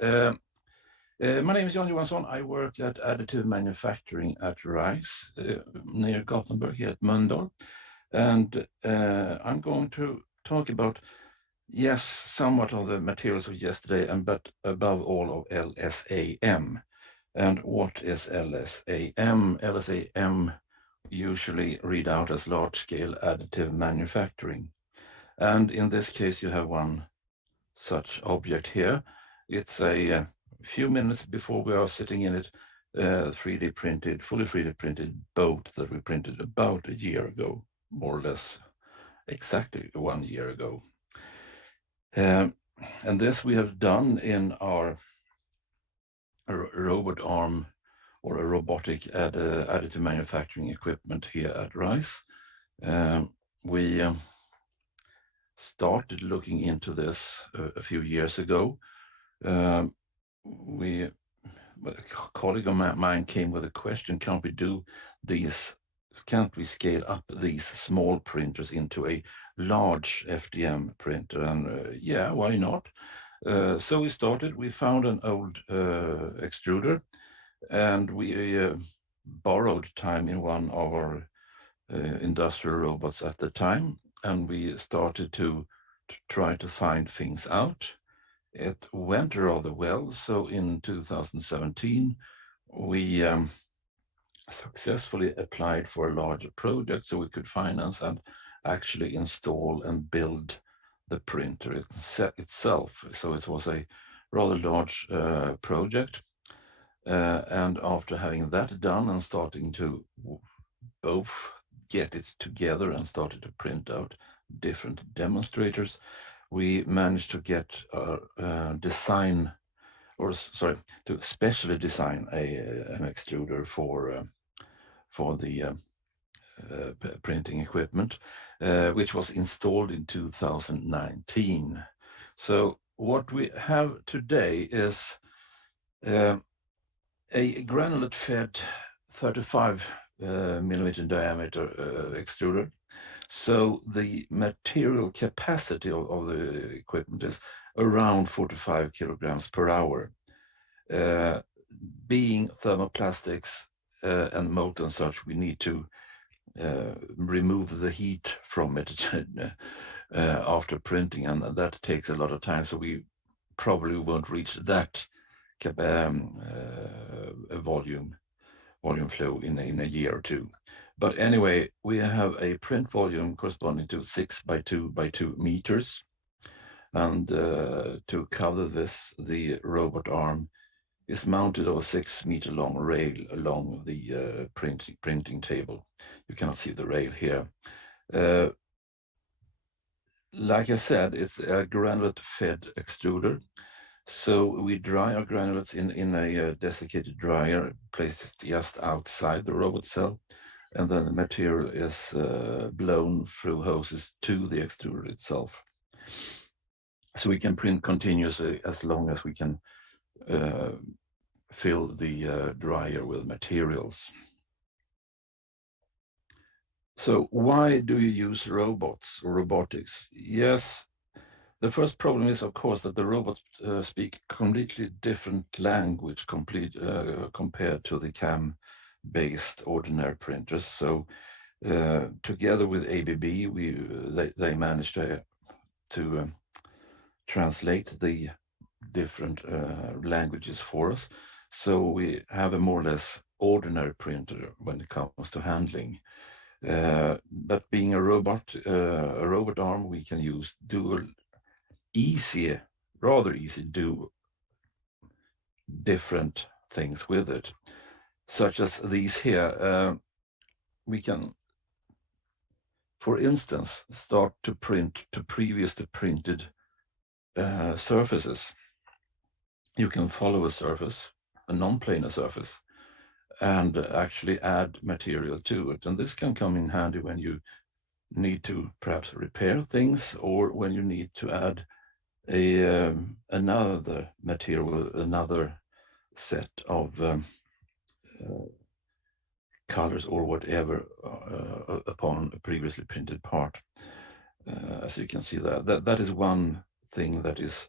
My name is Jan Johansson. I work at additive manufacturing at RISE near Gothenburg here at Mölndal. And I'm going to talk about, yes, somewhat of the materials of yesterday, but above all of LSAM. And what is LSAM? LSAM usually read out as large-scale additive manufacturing. And in this case, you have one such object here. It's a few minutes before we are sitting in it, 3D printed, fully 3D printed boat that we printed about a year ago, more or less exactly 1 year ago. And this we have done in our robot arm or a robotic additive manufacturing equipment here at RISE. We started looking into this a few years ago. A colleague of mine came with a question: can't we scale up these small printers into a large FDM printer? And yeah, why not? So we started. We found an old extruder, and we borrowed time in one of our industrial robots at the time, and we started to try to find things out. It went rather well. So in 2017, we successfully applied for a larger project so we could finance and actually install and build the printer itself. So it was a rather large project. And after having that done and starting to both get it together and started to print out different demonstrators, we managed to get to specially design an extruder for the printing equipment, which was installed in 2019. So what we have today is a granulate-fed 35 millimeter diameter extruder. So the material capacity of the equipment is around 45 kilograms per hour. Being thermoplastics and molten such, we need to remove the heat from it after printing, and that takes a lot of time. So we probably won't reach that volume flow in a year or two. But anyway, we have a print volume corresponding to 6 by 2 by 2 meters. And to cover this, the robot arm is mounted on a 6 meter long rail along the printing table. You cannot see the rail here. Like I said, it's a granulate-fed extruder. So we dry our granulates in a desiccated dryer placed just outside the robot cell, and then the material is blown through hoses to the extruder itself. So we can print continuously as long as we can fill the dryer with materials. So why do you use robots or robotics? Yes, the first problem is, of course, that the robots speak completely different language compared to the CAM-based ordinary printers. So together with ABB, they managed to translate the different languages for us. So we have a more or less ordinary printer when it comes to handling. But being a robot arm, we can use rather easy do different things with it, such as these here. We can, for instance, start to print to previously printed surfaces. You can follow a surface, a non-planar surface, and actually add material to it. And this can come in handy when you need to perhaps repair things, or when you need to add another material, another set of colors or whatever upon a previously printed part. As you can see that is one thing that is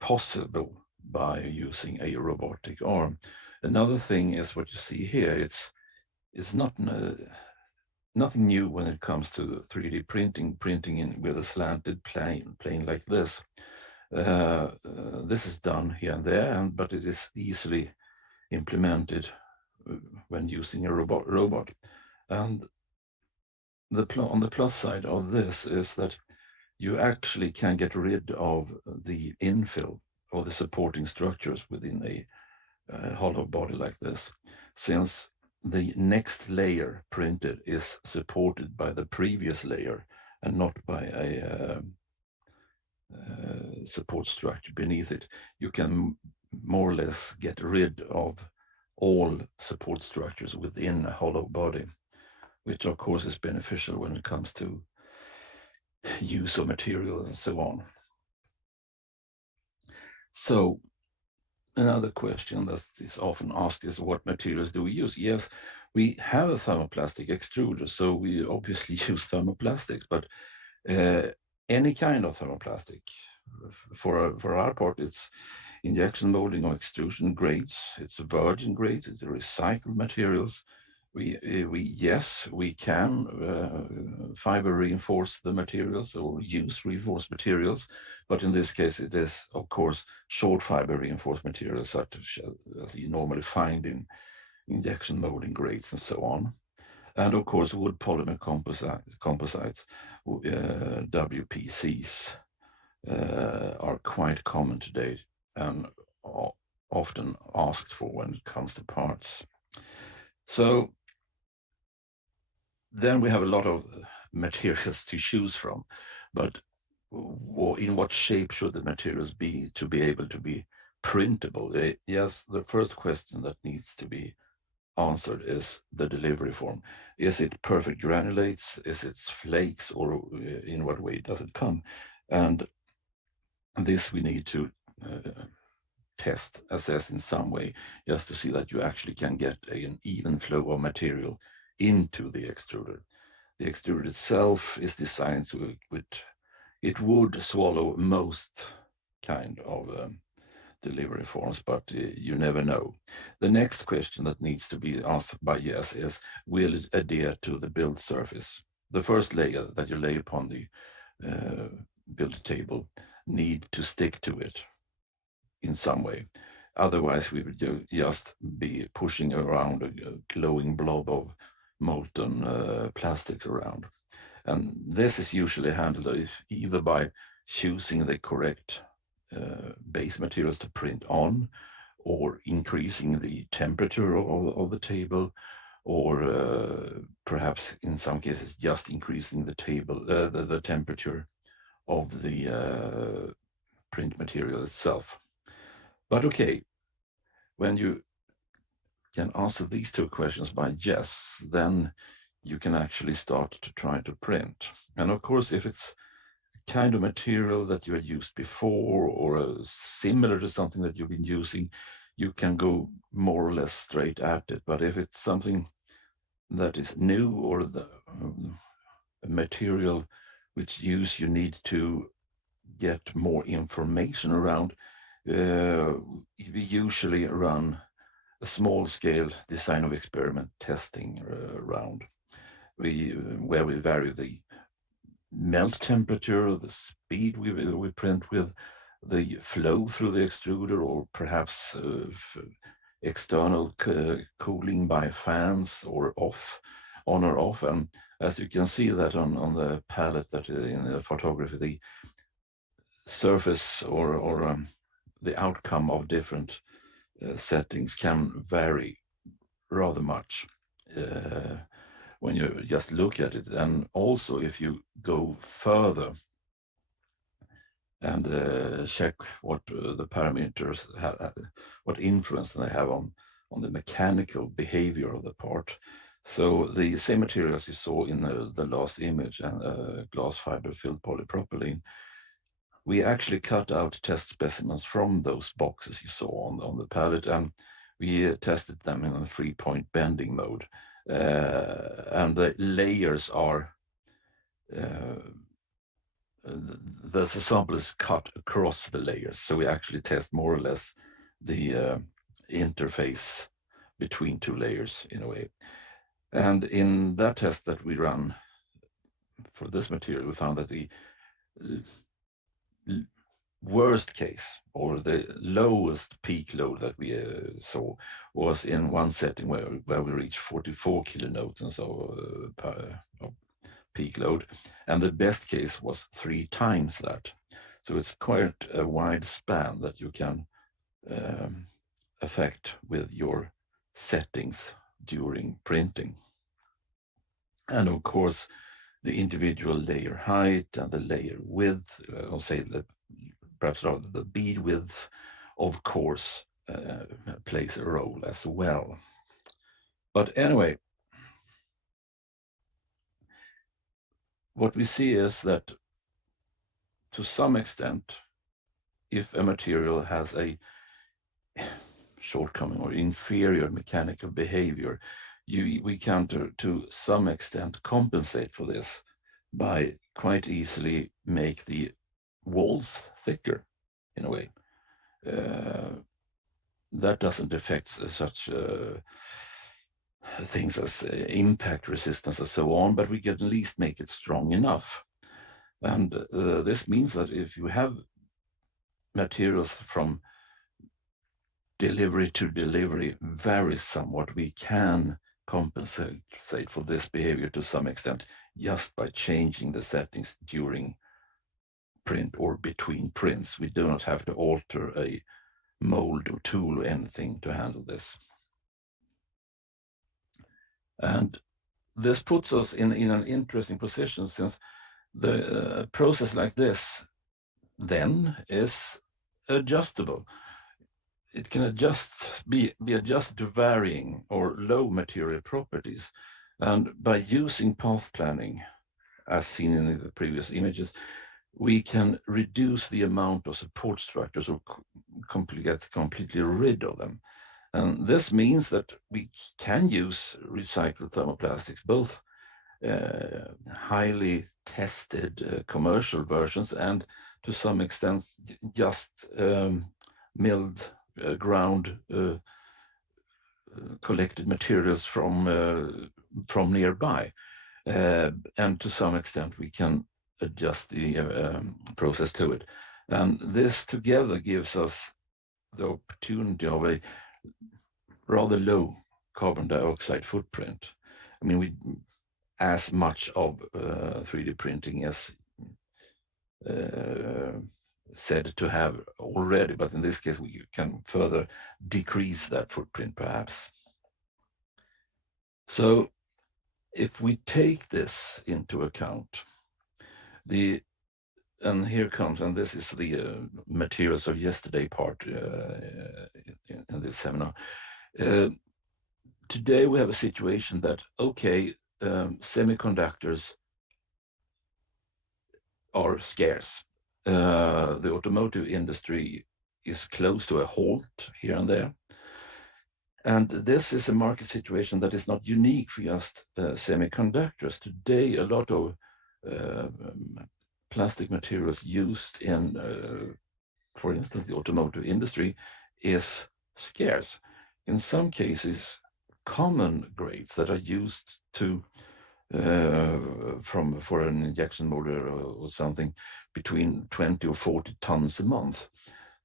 possible by using a robotic arm. Another thing is what you see here. It's not nothing new when it comes to 3D printing in with a slanted plane like this. This is done here and there, but it is easily implemented when using a robot. And on the plus side of this is that you actually can get rid of the infill or the supporting structures within a hollow body like this, since the next layer printed is supported by the previous layer and not by a support structure beneath it. You can more or less get rid of all support structures within a hollow body, which of course is beneficial when it comes to use of materials and so on. So another question that is often asked is, what materials do we use? Yes, we have a thermoplastic extruder, so we obviously use thermoplastics, but any kind of thermoplastic. For our part, it's injection molding or extrusion grades, it's virgin grades, it's recycled materials. Yes, we can fiber reinforce the materials or use reinforced materials, but in this case it is of course short fiber reinforced materials such as you normally find in injection molding grades and so on. And of course wood polymer composites, WPCs, are quite common today and often asked for when it comes to parts. So then we have a lot of materials to choose from, but in what shape should the materials be to be able to be printable? Yes, the first question that needs to be answered is the delivery form. Is it perfect granulates? Is it flakes? Or in what way does it come? And this we need to assess in some way, just to see that you actually can get an even flow of material into the extruder. The extruder itself is designed so it would swallow most kind of delivery forms, but you never know. The next question that needs to be asked by yes is, will it adhere to the build surface? The first layer that you lay upon the build table need to stick to it in some way. Otherwise, we would just be pushing around a glowing blob of molten plastics around. And this is usually handled either by choosing the correct base materials to print on, or increasing the temperature of the table, or perhaps in some cases just increasing the temperature of the print material itself. But okay, when you can answer these two questions by yes, then you can actually start to try to print. And of course, if it's a kind of material that you had used before or similar to something that you've been using, you can go more or less straight at it. But if it's something that is new or the material which you need to get more information around, we usually run a small-scale design of experiment testing round, where we vary the melt temperature, the speed we print with, the flow through the extruder, or perhaps external cooling by fans or on or off. And as you can see that on the palette that in the photography, the surface or the outcome of different settings can vary rather much when you just look at it. And also if you go further and check what the parameters have, what influence they have on the mechanical behavior of the part. So the same materials you saw in the last image, and glass fiber filled polypropylene, we actually cut out test specimens from those boxes you saw on the palette, and we tested them in a 3-point bending mode. And the layers are the sample is cut across the layers. So we actually test more or less the interface between two layers in a way. And in that test that we run for this material, we found that the worst case, or the lowest peak load that we saw, was in one setting where we reached 44 kilonewtons of peak load, and the best case was 3 times that. So it's quite a wide span that you can affect with your settings during printing. And of course, the individual layer height and the layer width, I'll say perhaps rather the bead width, of course, plays a role as well. But anyway, what we see is that to some extent, if a material has a shortcoming or inferior mechanical behavior, we can to some extent compensate for this by quite easily make the walls thicker in a way. That doesn't affect such things as impact resistance and so on, but we can at least make it strong enough. And this means that if you have materials from delivery to delivery varies somewhat, we can compensate for this behavior to some extent just by changing the settings during print or between prints. We do not have to alter a mold or tool or anything to handle this. And this puts us in an interesting position, since the process like this then is adjustable. It can be adjusted to varying or low material properties. And by using path planning, as seen in the previous images, we can reduce the amount of support structures or get completely rid of them. And this means that we can use recycled thermoplastics, both highly tested commercial versions and to some extent just milled, ground, collected materials from nearby. And to some extent we can adjust the process to it. And this together gives us the opportunity of a rather low carbon dioxide footprint. I mean, as much of 3D printing as said to have already, but in this case we can further decrease that footprint perhaps. So if we take this into account, and here comes, and this is the materials of yesterday part in this seminar. Today we have a situation that, okay, semiconductors are scarce. The automotive industry is close to a halt here and there. And this is a market situation that is not unique for just semiconductors. Today, a lot of plastic materials used in, for instance, the automotive industry is scarce. In some cases, common grades that are used to for an injection molded or something between 20 or 40 tons a month.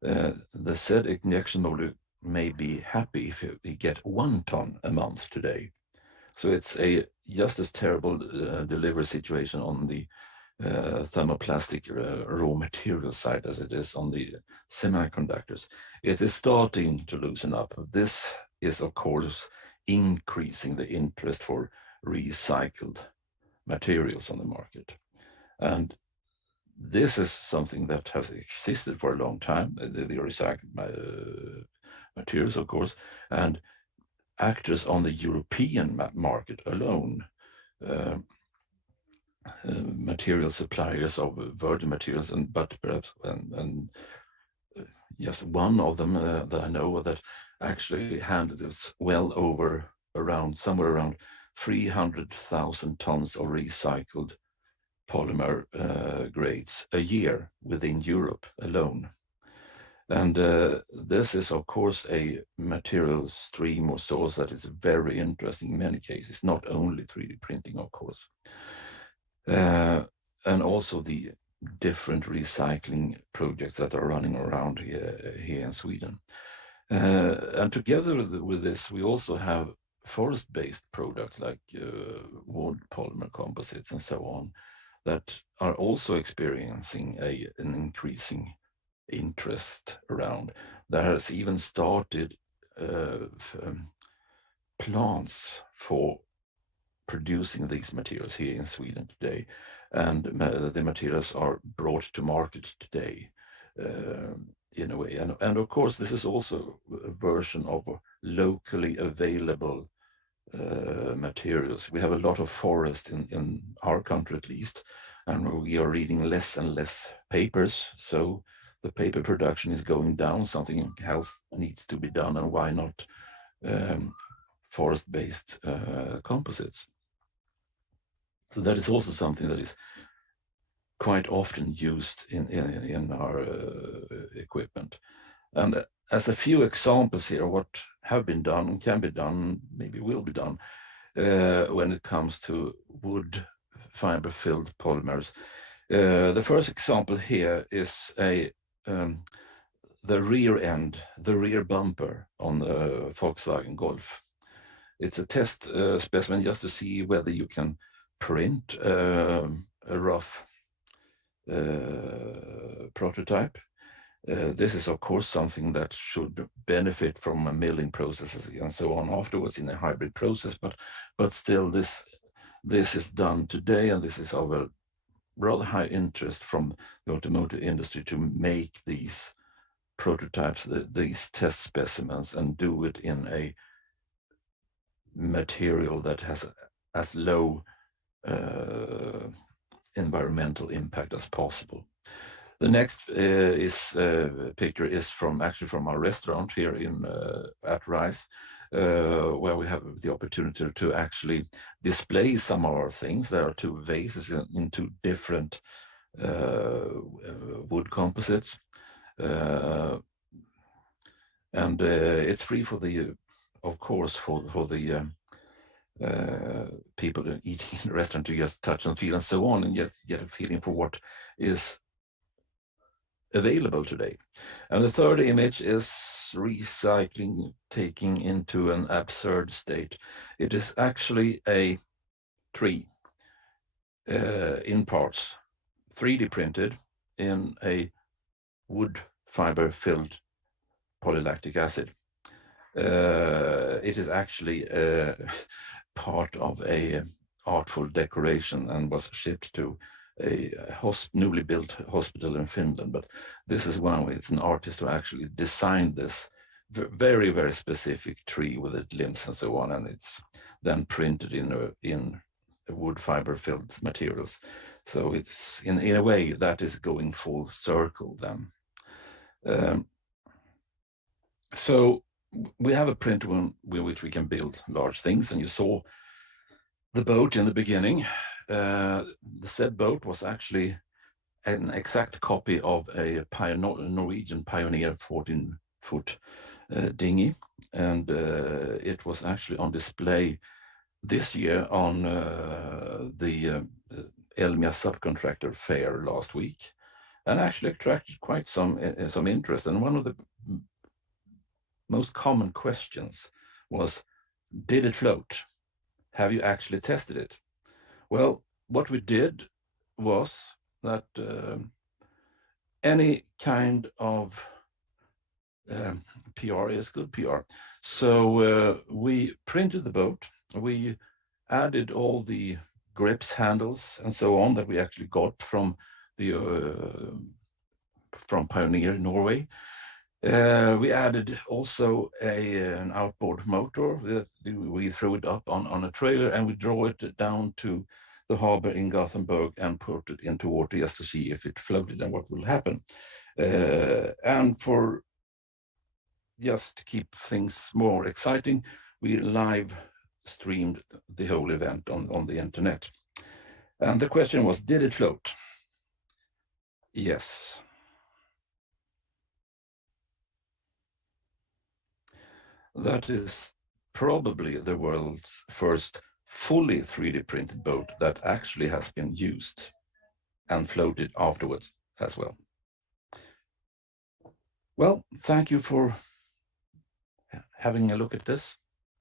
The said injection molder may be happy if we get 1 ton a month today. So it's a just as terrible delivery situation on the thermoplastic raw material side as it is on the semiconductors. It is starting to loosen up. This is, of course, increasing the interest for recycled materials on the market. And this is something that has existed for a long time, the recycled materials, of course, and actors on the European market alone, material suppliers of virgin materials, but perhaps just one of them that I know that actually handles well over somewhere around 300,000 tons of recycled polymer grades a year within Europe alone. And this is, of course, a material stream or source that is very interesting in many cases, not only 3D printing, of course. And also the different recycling projects that are running around here in Sweden. And together with this, we also have forest-based products like wood polymer composites and so on that are also experiencing an increasing interest around. There has even started plants for producing these materials here in Sweden today, and the materials are brought to market today in a way. And of course, this is also a version of locally available materials. We have a lot of forest in our country, at least, and we are reading less and less papers. So the paper production is going down. Something else needs to be done, and why not forest-based composites? So that is also something that is quite often used in our equipment. And as a few examples here, what have been done, can be done, maybe will be done, when it comes to wood fiber-filled polymers. The first example here is the rear end, the rear bumper on the Volkswagen Golf. It's a test specimen just to see whether you can print a rough prototype. This is, of course, something that should benefit from milling processes and so on afterwards in a hybrid process, but still this is done today, and this is of a rather high interest from the automotive industry to make these prototypes, these test specimens, and do it in a material that has as low environmental impact as possible. The next picture is from our restaurant here at Rice, where we have the opportunity to actually display some of our things. There are two vases in two different wood composites, and it's free for the, of course, for the people eating in the restaurant to just touch and feel and so on, and just get a feeling for what is available today. And the third image is recycling taking into an absurd state. It is actually a tree in parts, 3D printed in a wood fiber filled polylactic acid. It is actually part of a artful decoration and was shipped to a newly built hospital in Finland. But this is it's an artist who actually designed this very, very specific tree with its limbs and so on, and it's then printed in wood fiber filled materials. So it's in a way that is going full circle then. So we have a printable with which we can build large things, and you saw the boat in the beginning. The said boat was actually an exact copy of a Norwegian Pioneer 14-foot dinghy, and it was actually on display this year on the Elmia Subcontractor Fair last week, and actually attracted quite some interest. And one of the most common questions was, did it float? Have you actually tested it? Well, what we did was that any kind of PR is good PR. So we printed the boat, we added all the grips, handles, and so on that we actually got from Pioneer Norway. We added also an outboard motor. We threw it up on a trailer, and we drove it down to the harbor in Gothenburg and put it into water just to see if it floated and what will happen. And for just to keep things more exciting, we live streamed the whole event on the internet. And the question was, did it float? Yes. That is probably the world's first fully 3D printed boat that actually has been used and floated afterwards as well. Well, thank you for having a look at this.